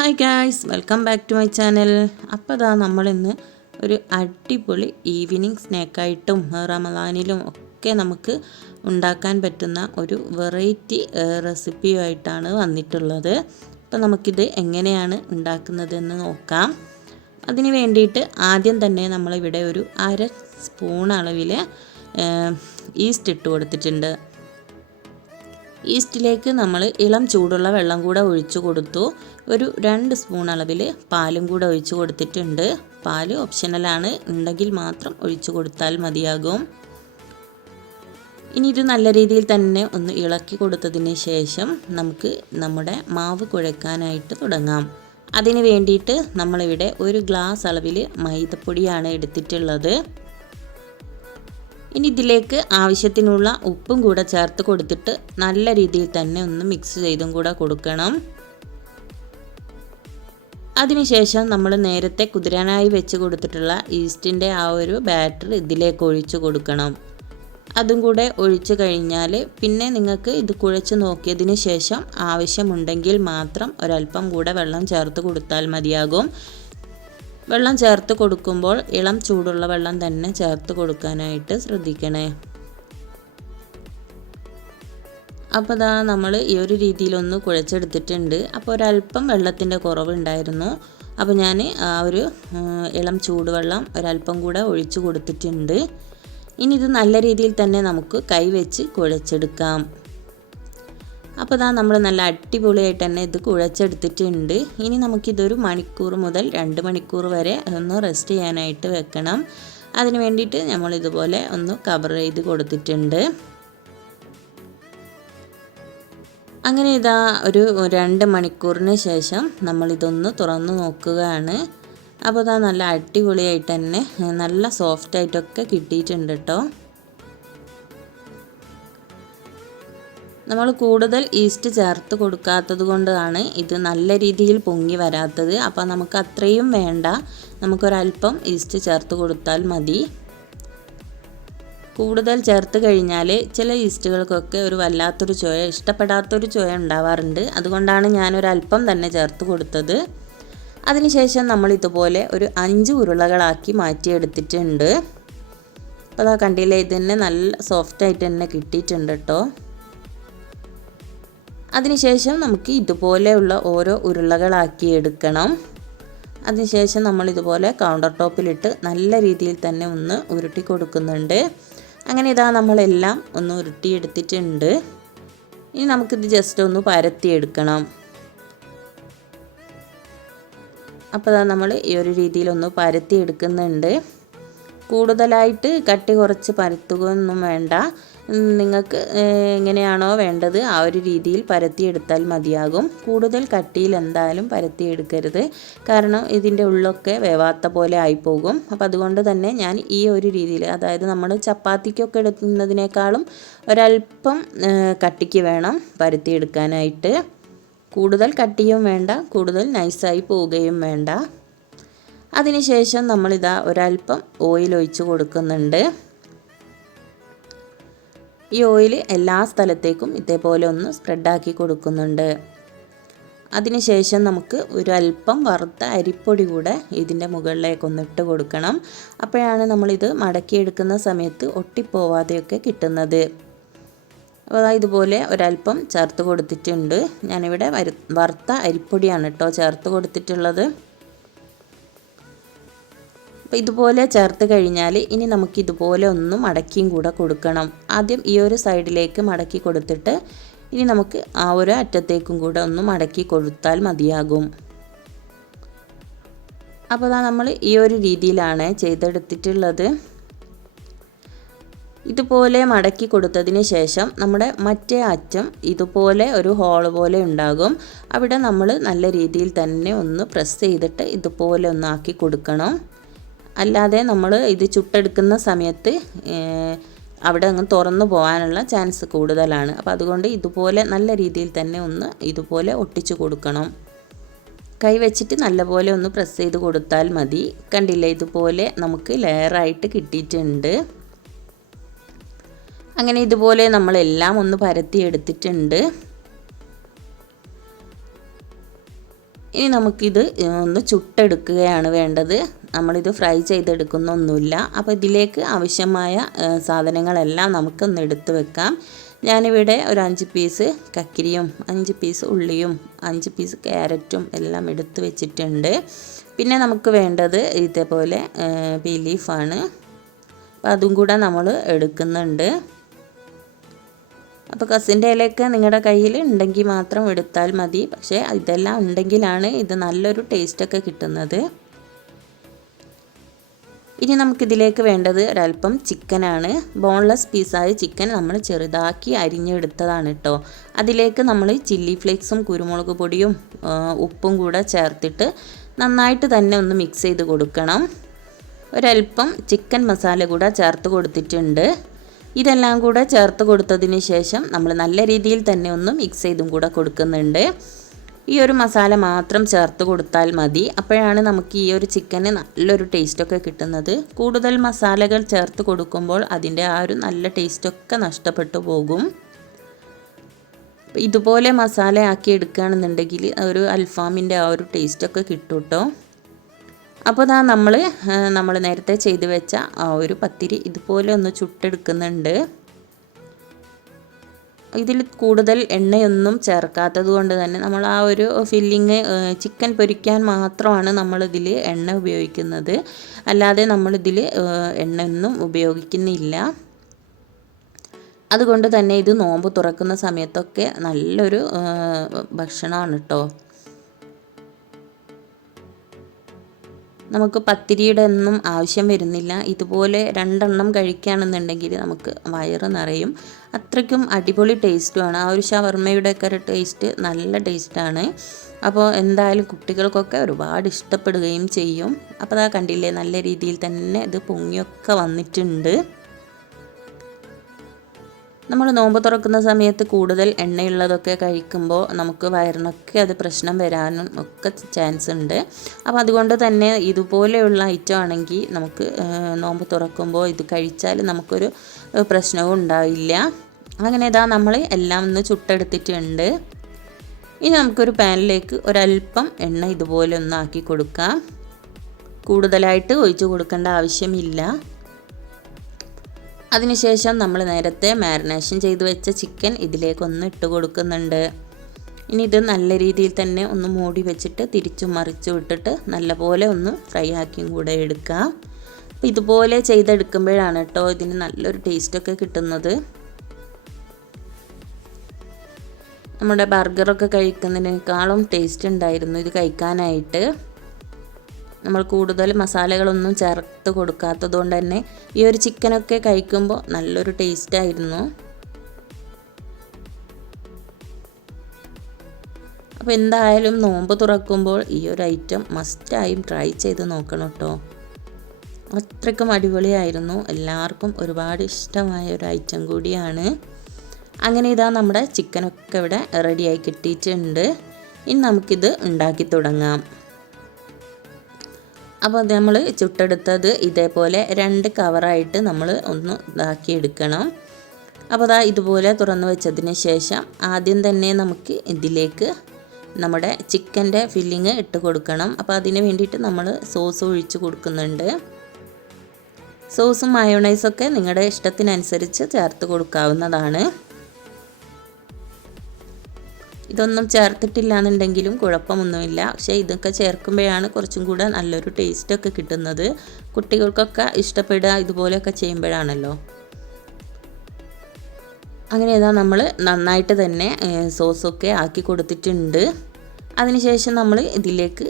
Hi guys welcome back to my channel അപ്പോൾ അതാ നമ്മളിന്ന് ഒരു അടിപൊളി ഈവനിങ് സ്നാക്കായിട്ടും റമദാനിലും ഒക്കെ നമുക്ക് ഉണ്ടാക്കാൻ പറ്റുന്ന ഒരു വെറൈറ്റി റെസിപ്പിയുമായിട്ടാണ് വന്നിട്ടുള്ളത്. അപ്പോൾ നമുക്കിത് എങ്ങനെയാണ് ഉണ്ടാക്കുന്നതെന്ന് നോക്കാം. അതിന് വേണ്ടിയിട്ട് ആദ്യം തന്നെ നമ്മളിവിടെ ഒരു അര സ്പൂൺ അളവിൽ ഈസ്റ്റ് ഇട്ട് കൊടുത്തിട്ടുണ്ട്. ഈസ്റ്റിലേക്ക് നമ്മൾ ഇളം ചൂടുള്ള വെള്ളം കൂടെ ഒഴിച്ചു കൊടുത്തു. ഒരു രണ്ട് സ്പൂൺ അളവിൽ പാലും കൂടെ ഒഴിച്ചു കൊടുത്തിട്ടുണ്ട്. പാൽ ഓപ്ഷണലാണ് ഉണ്ടെങ്കിൽ മാത്രം ഒഴിച്ചു കൊടുത്താൽ മതിയാകും. ഇനി ഇത് നല്ല രീതിയിൽ തന്നെ ഒന്ന് ഇളക്കി കൊടുത്തതിന് ശേഷം നമുക്ക് നമ്മുടെ മാവ് കുഴക്കാനായിട്ട് തുടങ്ങാം. അതിന് വേണ്ടിയിട്ട് നമ്മളിവിടെ ഒരു ഗ്ലാസ് അളവിൽ മൈദപ്പൊടിയാണ് എടുത്തിട്ടുള്ളത്. ഇനി ഇതിലേക്ക് ആവശ്യത്തിനുള്ള ഉപ്പും കൂടെ ചേർത്ത് കൊടുത്തിട്ട് നല്ല രീതിയിൽ തന്നെ ഒന്ന് മിക്സ് ചെയ്തും കൂടെ കൊടുക്കണം. അതിനുശേഷം നമ്മൾ നേരത്തെ കുതിരാനായി വെച്ച് കൊടുത്തിട്ടുള്ള ഈസ്റ്റിന്റെ ആ ഒരു ബാറ്റർ ഇതിലേക്ക് ഒഴിച്ചു കൊടുക്കണം. അതും കൂടെ ഒഴിച്ചു കഴിഞ്ഞാൽ പിന്നെ നിങ്ങൾക്ക് ഇത് കുഴച്ച് നോക്കിയതിന് ശേഷം ആവശ്യമുണ്ടെങ്കിൽ മാത്രം ഒരല്പം കൂടെ വെള്ളം ചേർത്ത് കൊടുത്താൽ മതിയാകും. വെള്ളം ചേർത്ത് കൊടുക്കുമ്പോൾ ഇളം ചൂടുള്ള വെള്ളം തന്നെ ചേർത്ത് കൊടുക്കാനായിട്ട് ശ്രദ്ധിക്കണേ. അപ്പോൾ ഇതാ നമ്മൾ ഈ ഒരു രീതിയിലൊന്ന് കുഴച്ചെടുത്തിട്ടുണ്ട്. അപ്പോൾ ഒരല്പം വെള്ളത്തിന്റെ കുറവുണ്ടായിരുന്നു. അപ്പോൾ ഞാൻ ആ ഒരു ഇളം ചൂടുവെള്ളം ഒരല്പം കൂടെ ഒഴിച്ചു കൊടുത്തിട്ടുണ്ട്. ഇനി ഇത് നല്ല രീതിയിൽ തന്നെ നമുക്ക് കൈവച്ച് കുഴച്ചെടുക്കാം. അപ്പോൾ ഇതാ നമ്മൾ നല്ല അടിപൊളിയായിട്ട് തന്നെ ഇത് കുഴച്ചെടുത്തിട്ടുണ്ട്. ഇനി നമുക്കിതൊരു മണിക്കൂർ മുതൽ രണ്ട് മണിക്കൂർ വരെ ഒന്ന് റെസ്റ്റ് ചെയ്യാനായിട്ട് വെക്കണം. അതിന് വേണ്ടിയിട്ട് നമ്മൾ ഇതുപോലെ ഒന്ന് കവർ ചെയ്ത് കൊടുത്തിട്ടുണ്ട്. അങ്ങനെ ഇതാ ഒരു രണ്ട് മണിക്കൂറിന് ശേഷം നമ്മളിതൊന്ന് തുറന്നു നോക്കുകയാണ്. അപ്പോൾ ഇതാ നല്ല അടിപൊളിയായിട്ട് തന്നെ നല്ല സോഫ്റ്റായിട്ടൊക്കെ കിട്ടിയിട്ടുണ്ട് കേട്ടോ നമ്മൾ കൂടുതൽ ഈസ്റ്റ് ചേർത്ത് കൊടുക്കാത്തത് കൊണ്ടാണ് ഇത് നല്ല രീതിയിൽ പൊങ്ങി വരാത്തത്. അപ്പോൾ നമുക്ക് അത്രയും വേണ്ട. നമുക്കൊരല്പം ഈസ്റ്റ് ചേർത്ത് കൊടുത്താൽ മതി. കൂടുതൽ ചേർത്ത് കഴിഞ്ഞാൽ ചില ഈസ്റ്റുകൾക്കൊക്കെ ഒരു വല്ലാത്തൊരു ചുവ ഇഷ്ടപ്പെടാത്തൊരു ചുവ ഉണ്ടാവാറുണ്ട്. അതുകൊണ്ടാണ് ഞാനൊരല്പം തന്നെ ചേർത്ത് കൊടുത്തത്. അതിനുശേഷം നമ്മൾ ഇതുപോലെ ഒരു അഞ്ച് ഉരുളകളാക്കി മാറ്റിയെടുത്തിട്ടുണ്ട്. അപ്പോൾ അതാ കണ്ടില്ലേ ഇത് തന്നെ നല്ല സോഫ്റ്റായിട്ട് തന്നെ കിട്ടിയിട്ടുണ്ട് കേട്ടോ അതിനുശേഷം നമുക്ക് ഇതുപോലെയുള്ള ഓരോ ഉരുളകളാക്കി എടുക്കണം. അതിനുശേഷം നമ്മൾ ഇതുപോലെ കൗണ്ടർ ടോപ്പിലിട്ട് നല്ല രീതിയിൽ തന്നെ ഒന്ന് ഉരുട്ടി കൊടുക്കുന്നുണ്ട്. അങ്ങനെ ഇതാ നമ്മളെല്ലാം ഒന്ന് ഉരുട്ടിയെടുത്തിട്ടുണ്ട്. ഇനി നമുക്കിത് ജസ്റ്റ് ഒന്ന് പരത്തിയെടുക്കണം. അപ്പോൾ ഇതാ നമ്മൾ ഈ ഒരു രീതിയിലൊന്ന് പരത്തിയെടുക്കുന്നുണ്ട്. കൂടുതലായിട്ട് കട്ടി കുറച്ച് പരത്തുകയൊന്നും വേണ്ട. നിങ്ങൾക്ക് എങ്ങനെയാണോ വേണ്ടത് ആ ഒരു രീതിയിൽ പരത്തിയെടുത്താൽ മതിയാകും. കൂടുതൽ കട്ടിയിൽ എന്തായാലും പരത്തിയെടുക്കരുത്. കാരണം ഇതിന്റെ ഉള്ളൊക്കെ വേവാത്ത പോലെ ആയിപ്പോകും. അപ്പോൾ അതുകൊണ്ട് തന്നെ ഞാൻ ഈ ഒരു രീതിയിൽ അതായത് നമ്മൾ ചപ്പാത്തിക്കൊക്കെ എടുക്കുന്നതിനേക്കാളും ഒരല്പം കട്ടിക്ക് വേണം പരത്തിയെടുക്കാനായിട്ട്. കൂടുതൽ കട്ടിയും വേണ്ട കൂടുതൽ നൈസായി പോവുകയും വേണ്ട. അതിനുശേഷം നമ്മളിതാ ഒരല്പം ഓയിൽ ഒഴിച്ച് കൊടുക്കുന്നുണ്ട്. ഈ ഓയിൽ എല്ലാ സ്ഥലത്തേക്കും ഇതേപോലെ ഒന്ന് സ്പ്രെഡാക്കി കൊടുക്കുന്നുണ്ട്. അതിനുശേഷം നമുക്ക് ഒരു അല്പം വറുത്ത അരിപ്പൊടി കൂടെ ഇതിന്റെ മുകളിലേക്ക് ഒന്നിട്ട് കൊടുക്കണം. അപ്പോഴാണ് നമ്മളിത് മടക്കിയെടുക്കുന്ന സമയത്ത് ഒട്ടിപ്പോവാതെയൊക്കെ കിട്ടുന്നത്. അപ്പോൾ ഇതുപോലെ ഒരല്പം ചേർത്ത് കൊടുത്തിട്ടുണ്ട്. ഞാനിവിടെ വരു വറുത്ത അരിപ്പൊടിയാണ് കേട്ടോ ചേർത്ത് കൊടുത്തിട്ടുള്ളത്. അപ്പോൾ ഇതുപോലെ ചേർത്ത് കഴിഞ്ഞാൽ ഇനി നമുക്ക് ഇതുപോലെ ഒന്ന് മടക്കിയും കൂടെ കൊടുക്കണം. ആദ്യം ഈ ഒരു സൈഡിലേക്ക് മടക്കി കൊടുത്തിട്ട് ഇനി നമുക്ക് ആ ഒരു അറ്റത്തേക്കും കൂടെ ഒന്ന് മടക്കി കൊടുത്താൽ മതിയാകും. അപ്പോൾ നമ്മൾ ഈ ഒരു രീതിയിലാണ് ചെയ്തെടുത്തിട്ടുള്ളത്. ഇതുപോലെ മടക്കി കൊടുത്തതിന് ശേഷം നമ്മുടെ മറ്റേ അറ്റം ഇതുപോലെ ഒരു ഹോൾ പോലെ ഉണ്ടാകും. അവിടെ നമ്മൾ നല്ല രീതിയിൽ തന്നെ ഒന്ന് പ്രസ് ചെയ്തിട്ട് ഇതുപോലെ ഒന്ന് ആക്കി കൊടുക്കണം. അല്ലാതെ നമ്മൾ ഇത് ചുട്ടെടുക്കുന്ന സമയത്ത് അവിടെ അങ്ങ് തുറന്നു പോകാനുള്ള ചാൻസ് കൂടുതലാണ്. അപ്പോൾ അതുകൊണ്ട് ഇതുപോലെ നല്ല രീതിയിൽ തന്നെ ഒന്ന് ഇതുപോലെ ഒട്ടിച്ചു കൊടുക്കണം. കൈ വെച്ചിട്ട് നല്ലപോലെ ഒന്ന് പ്രസ് ചെയ്ത് കൊടുത്താൽ മതി. കണ്ടില്ലേ ഇതുപോലെ നമുക്ക് ലെയറായിട്ട് കിട്ടിയിട്ടുണ്ട്. അങ്ങനെ ഇതുപോലെ നമ്മളെല്ലാം ഒന്ന് പരത്തി എടുത്തിട്ടുണ്ട്. ഇനി നമുക്കിത് ഒന്ന് ചുട്ടെടുക്കുകയാണ് വേണ്ടത്. നമ്മളിത് ഫ്രൈ ചെയ്തെടുക്കുന്നൊന്നുമില്ല അപ്പോൾ ഇതിലേക്ക് ആവശ്യമായ സാധനങ്ങളെല്ലാം നമുക്കൊന്ന് എടുത്ത് വെക്കാം. ഞാനിവിടെ ഒരു അഞ്ച് പീസ് കക്കിരിയും അഞ്ച് പീസ് ഉള്ളിയും അഞ്ച് പീസ് ക്യാരറ്റും എല്ലാം എടുത്ത് വെച്ചിട്ടുണ്ട്. പിന്നെ നമുക്ക് വേണ്ടത് ഇതേപോലെ ബീ ലീഫാണ്. അപ്പോൾ അതും കൂടെ നമ്മൾ എടുക്കുന്നുണ്ട്. അപ്പോൾ കസിന്റെ ഇലയൊക്കെ നിങ്ങളുടെ കയ്യിൽ ഉണ്ടെങ്കിൽ മാത്രം എടുത്താൽ മതി. പക്ഷേ ഇതെല്ലാം ഉണ്ടെങ്കിലാണ് ഇത് നല്ലൊരു ടേസ്റ്റൊക്കെ കിട്ടുന്നത്. ഇനി നമുക്കിതിലേക്ക് വേണ്ടത് ഒരല്പം ചിക്കനാണ് ബോൺലെസ് പീസായ ചിക്കൻ നമ്മൾ ചെറുതാക്കി അരിഞ്ഞെടുത്തതാണ് കേട്ടോ അതിലേക്ക് നമ്മൾ ചില്ലി ഫ്ലേക്സും കുരുമുളക് പൊടിയും ഉപ്പും കൂടെ ചേർത്തിട്ട് നന്നായിട്ട് തന്നെ ഒന്ന് മിക്സ് ചെയ്ത് കൊടുക്കണം. ഒരല്പം ചിക്കൻ മസാല കൂടെ ചേർത്ത് കൊടുത്തിട്ടുണ്ട്. ഇതെല്ലാം കൂടെ ചേർത്ത് കൊടുത്തതിന് ശേഷം നമ്മൾ നല്ല രീതിയിൽ തന്നെ ഒന്ന് മിക്സ് ചെയ്തും കൂടെ കൊടുക്കുന്നുണ്ട്. ഈ ഒരു മസാല മാത്രം ചേർത്ത് കൊടുത്താൽ മതി. അപ്പോഴാണ് നമുക്ക് ഈ ഒരു ചിക്കന് നല്ലൊരു ടേസ്റ്റൊക്കെ കിട്ടുന്നത്. കൂടുതൽ മസാലകൾ ചേർത്ത് കൊടുക്കുമ്പോൾ അതിന്റെ ആ ഒരു നല്ല ടേസ്റ്റൊക്കെ നഷ്ടപ്പെട്ടു പോകും. ഇതുപോലെ മസാല ആക്കി എടുക്കുകയാണെന്നുണ്ടെങ്കിൽ ഒരു അൽഫാമിന്റെ ആ ഒരു ടേസ്റ്റൊക്കെ കിട്ടും കേട്ടോ. അപ്പോൾ ഇതാ നമ്മൾ നമ്മൾ നേരത്തെ ചെയ്തു വെച്ച ആ ഒരു പത്തിരി ഇതുപോലെ ഒന്ന് ചുട്ടെടുക്കുന്നുണ്ട്. ഇതിൽ കൂടുതൽ എണ്ണയൊന്നും ചേർക്കാത്തത് കൊണ്ട് തന്നെ നമ്മൾ ആ ഒരു ഫില്ലിങ് ചിക്കൻ പൊരിക്കാൻ മാത്രമാണ് നമ്മളിതിൽ എണ്ണ ഉപയോഗിക്കുന്നത്. അല്ലാതെ നമ്മളിതിൽ എണ്ണയൊന്നും ഉപയോഗിക്കുന്നില്ല. അതുകൊണ്ട് തന്നെ ഇത് നോമ്പ് തുറക്കുന്ന സമയത്തൊക്കെ നല്ലൊരു ഭക്ഷണമാണ് കേട്ടോ നമുക്ക് പത്തിരിയുടെ ഒന്നും ആവശ്യം വരുന്നില്ല. ഇതുപോലെ രണ്ടെണ്ണം കഴിക്കുകയാണെന്നുണ്ടെങ്കിൽ നമുക്ക് വയറ് നിറയും. അത്രയ്ക്കും അടിപൊളി ടേസ്റ്റുമാണ്. ആ ഒരു ഷവർമ്മയുടെ ഒക്കെ ഒരു ടേസ്റ്റ് നല്ല ടേസ്റ്റാണ്. അപ്പോൾ എന്തായാലും കുട്ടികൾക്കൊക്കെ ഒരുപാട് ഇഷ്ടപ്പെടുകയും ചെയ്യും. അപ്പോൾ അതാ കണ്ടില്ലേ നല്ല രീതിയിൽ തന്നെ ഇത് പൊങ്ങിയൊക്കെ വന്നിട്ടുണ്ട്. നമ്മൾ നോമ്പ് തുറക്കുന്ന സമയത്ത് കൂടുതൽ എണ്ണയുള്ളതൊക്കെ കഴിക്കുമ്പോൾ നമുക്ക് വയറിനൊക്കെ അത് പ്രശ്നം വരാനും ഒക്കെ ചാൻസ് ഉണ്ട്. അപ്പോൾ അതുകൊണ്ട് തന്നെ ഇതുപോലെയുള്ള ഐറ്റം ആണെങ്കിൽ നമുക്ക് നോമ്പ് തുറക്കുമ്പോൾ ഇത് കഴിച്ചാൽ നമുക്കൊരു പ്രശ്നവും ഉണ്ടാവില്ല. അങ്ങനെ ഇതാ നമ്മൾ എല്ലാം ഒന്ന് ചുട്ടെടുത്തിട്ടുണ്ട്. ഇനി നമുക്കൊരു പാനിലേക്ക് ഒരല്പം എണ്ണ ഇതുപോലെ ഒന്ന് ആക്കി കൊടുക്കാം. കൂടുതലായിട്ട് ഒഴിച്ചു കൊടുക്കേണ്ട ആവശ്യമില്ല. അതിനുശേഷം നമ്മൾ നേരത്തെ മാരിനേഷൻ ചെയ്തു വെച്ച ചിക്കൻ ഇതിലേക്കൊന്ന് ഇട്ട് കൊടുക്കുന്നുണ്ട്. ഇനി ഇത് നല്ല രീതിയിൽ തന്നെ ഒന്ന് മൂടി വെച്ചിട്ട് തിരിച്ചും മറിച്ചു ഇട്ടിട്ട് നല്ലപോലെ ഒന്ന് ഫ്രൈ ആക്കിയും കൂടെ എടുക്കാം. അപ്പോൾ ഇതുപോലെ ചെയ്തെടുക്കുമ്പോഴാണ് കേട്ടോ ഇതിന് നല്ലൊരു ടേസ്റ്റൊക്കെ കിട്ടുന്നത്. നമ്മുടെ ബർഗറൊക്കെ കഴിക്കുന്നതിനേക്കാളും ടേസ്റ്റ് ഉണ്ടായിരുന്നു ഇത് കഴിക്കാനായിട്ട്. നമ്മൾ കൂടുതൽ മസാലകളൊന്നും ചേർത്ത് കൊടുക്കാത്തത് കൊണ്ട് തന്നെ ഈ ഒരു ചിക്കനൊക്കെ കഴിക്കുമ്പോൾ നല്ലൊരു ടേസ്റ്റ് ആയിരുന്നു അപ്പോൾ എന്തായാലും നോമ്പ് തുറക്കുമ്പോൾ ഈ ഒരു ഐറ്റം മസ്റ്റായും ട്രൈ ചെയ്ത് നോക്കണം കേട്ടോ. അത്രയ്ക്കും അടിപൊളിയായിരുന്നു. എല്ലാവർക്കും ഒരുപാട് ഇഷ്ടമായ ഒരു ഐറ്റം കൂടിയാണ്. അങ്ങനെ ഇതാ നമ്മുടെ ചിക്കനൊക്കെ ഇവിടെ റെഡിയായി കിട്ടിയിട്ടുണ്ട്. ഇനി നമുക്കിത് ഉണ്ടാക്കി തുടങ്ങാം. അപ്പോൾ നമ്മൾ ചുട്ടെടുത്തത് ഇതേപോലെ രണ്ട് കവറായിട്ട് നമ്മൾ ഒന്ന് ഇതാക്കി എടുക്കണം. അപ്പോൾ അതാ ഇതുപോലെ തുറന്നു വെച്ചതിന് ശേഷം ആദ്യം തന്നെ നമുക്ക് ഇതിലേക്ക് നമ്മുടെ ചിക്കന്റെ ഫില്ലിങ് ഇട്ട് കൊടുക്കണം. അപ്പോൾ അതിന് വേണ്ടിയിട്ട് നമ്മൾ സോസ് ഒഴിച്ച് കൊടുക്കുന്നുണ്ട്. സോസും മയോണൈസൊക്കെ നിങ്ങളുടെ ഇഷ്ടത്തിനനുസരിച്ച് ചേർത്ത് കൊടുക്കാവുന്നതാണ്. ഇതൊന്നും ചേർത്തിട്ടില്ല എന്നുണ്ടെങ്കിലും കുഴപ്പമൊന്നുമില്ല. പക്ഷേ ഇതൊക്കെ ചേർക്കുമ്പോഴാണ് കുറച്ചും കൂടെ നല്ലൊരു ടേസ്റ്റൊക്കെ കിട്ടുന്നത്. കുട്ടികൾക്കൊക്കെ ഇഷ്ടപ്പെടുക ഇതുപോലെയൊക്കെ ചെയ്യുമ്പോഴാണല്ലോ. അങ്ങനെ ഇതാ നമ്മൾ നന്നായിട്ട് തന്നെ സോസൊക്കെ ആക്കി കൊടുത്തിട്ടുണ്ട്. അതിനുശേഷം നമ്മൾ ഇതിലേക്ക്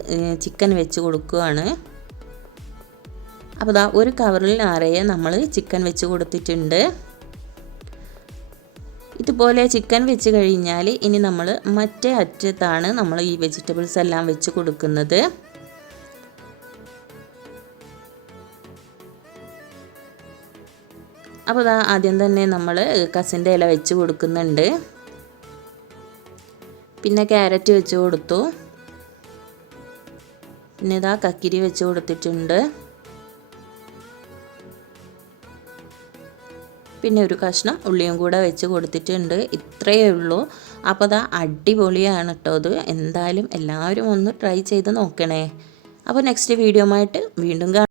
ചിക്കൻ വെച്ച് കൊടുക്കുകയാണ് അപ്പോൾ ഇതാ ഒരു കവറിൽ നിറയെ നമ്മൾ ചിക്കൻ വെച്ച് കൊടുത്തിട്ടുണ്ട്. ഇതുപോലെ ചിക്കൻ വെച്ച് കഴിഞ്ഞാൽ ഇനി നമ്മൾ മറ്റേ അറ്റത്താണ് നമ്മൾ ഈ വെജിറ്റബിൾസ് എല്ലാം വെച്ച് കൊടുക്കുന്നത്. അപ്പോൾ അതാ ആദ്യം തന്നെ നമ്മൾ കസിന്റെ ഇല വെച്ച് കൊടുക്കുന്നുണ്ട്. പിന്നെ ക്യാരറ്റ് വെച്ച് കൊടുത്തു. പിന്നെ ഇതാ കക്കിരി വെച്ച് കൊടുത്തിട്ടുണ്ട്. പിന്നെ ഒരു കഷ്ണം ഉള്ളിയും കൂടെ വെച്ച് കൊടുത്തിട്ടുണ്ട്. ഇത്രയേ ഉള്ളൂ. അപ്പോൾ അതാ അടിപൊളിയാണ് കേട്ടോ അത് എന്തായാലും എല്ലാവരും ഒന്ന് ട്രൈ ചെയ്ത് നോക്കണേ. അപ്പോൾ നെക്സ്റ്റ് വീഡിയോ ആയിട്ട് വീണ്ടും കാണാം.